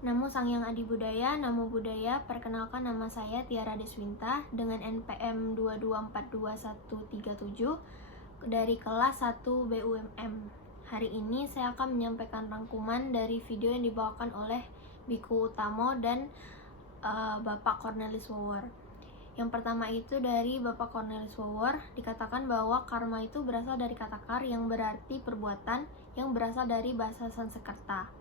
Namo Sang Hyang Adi Budaya, Namo Buddhaya. Perkenalkan, nama saya Tiara Deswinta dengan NPM 2242137 dari kelas 1 BUMM. Hari ini saya akan menyampaikan rangkuman dari video yang dibawakan oleh Biku Utamo dan Bapak Cornelis Wower. Yang pertama itu dari Bapak Cornelis Wower, dikatakan bahwa karma itu berasal dari kata kar yang berarti perbuatan yang berasal dari bahasa Sanskerta.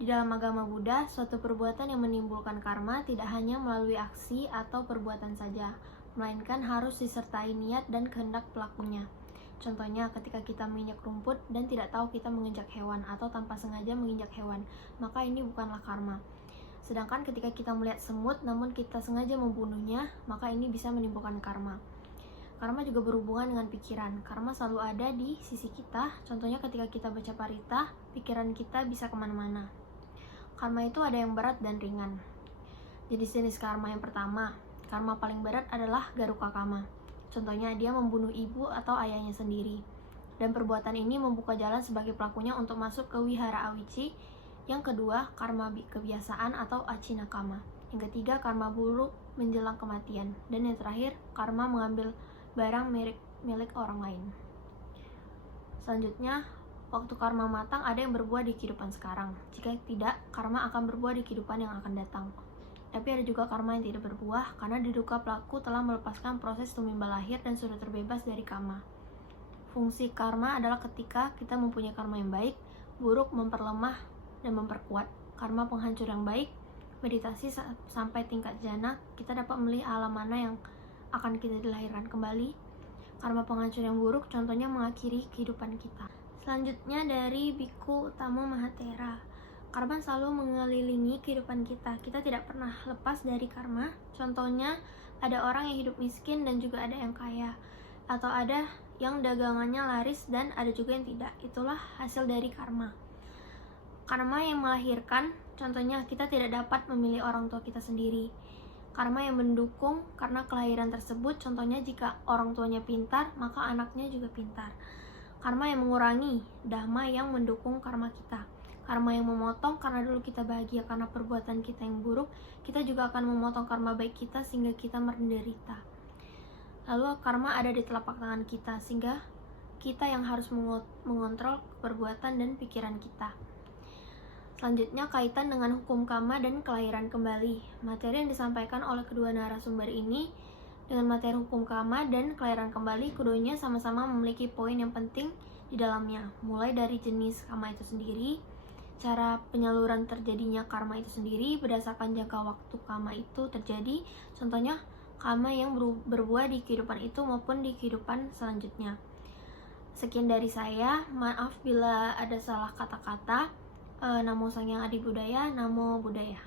Di dalam agama Buddha, suatu perbuatan yang menimbulkan karma tidak hanya melalui aksi atau perbuatan saja, melainkan harus disertai niat dan kehendak pelakunya. Contohnya, ketika kita menginjak rumput dan tidak tahu kita menginjak hewan atau tanpa sengaja menginjak hewan, maka ini bukanlah karma. Sedangkan ketika kita melihat semut namun kita sengaja membunuhnya, maka ini bisa menimbulkan karma. Karma juga berhubungan dengan pikiran. Karma selalu ada di sisi kita. Contohnya ketika kita baca parita, pikiran kita bisa kemana-mana. Karma itu ada yang berat dan ringan. Jenis-jenis karma yang pertama, karma paling berat adalah garuka kama. Contohnya dia membunuh ibu atau ayahnya sendiri. Dan perbuatan ini membuka jalan sebagai pelakunya untuk masuk ke wihara awici. Yang kedua, karma kebiasaan atau acina kama. Yang ketiga, karma buruk menjelang kematian. Dan yang terakhir, karma mengambil barang milik orang lain. Selanjutnya, waktu karma matang ada yang berbuah di kehidupan sekarang. Jika tidak, karma akan berbuah di kehidupan yang akan datang. Tapi ada juga karma yang tidak berbuah karena diduga pelaku telah melepaskan proses tumimba lahir dan sudah terbebas dari karma. Fungsi karma adalah ketika kita mempunyai karma yang baik, buruk memperlemah dan memperkuat. Karma penghancur yang baik, meditasi sampai tingkat jana, kita dapat melihat alam mana yang akan kita dilahirkan kembali. Karma penghancur yang buruk contohnya mengakhiri kehidupan kita. Selanjutnya dari Biku Utamo Mahatera. Karma selalu mengelilingi kehidupan kita. Kita tidak pernah lepas dari karma. Contohnya, ada orang yang hidup miskin dan juga ada yang kaya. Atau ada yang dagangannya laris dan ada juga yang tidak. Itulah hasil dari karma. Karma yang melahirkan, contohnya kita tidak dapat memilih orang tua kita sendiri. Karma yang mendukung karena kelahiran tersebut, contohnya jika orang tuanya pintar, maka anaknya juga pintar. Karma yang mengurangi, dhamma yang mendukung karma kita. Karma yang memotong karena dulu kita bahagia karena perbuatan kita yang buruk, kita juga akan memotong karma baik kita sehingga kita menderita. Lalu karma ada di telapak tangan kita sehingga kita yang harus mengontrol perbuatan dan pikiran kita. Selanjutnya kaitan dengan hukum karma dan kelahiran kembali. Materi yang disampaikan oleh kedua narasumber ini dengan materi hukum karma dan kelahiran kembali, keduanya sama-sama memiliki poin yang penting di dalamnya. Mulai dari jenis karma itu sendiri, cara penyaluran terjadinya karma itu sendiri berdasarkan jangka waktu karma itu terjadi. Contohnya karma yang berbuah di kehidupan itu maupun di kehidupan selanjutnya. Sekian dari saya. Maaf bila ada salah kata-kata. Namo Sang Hyang Adi Budaya, Namo Buddhaya.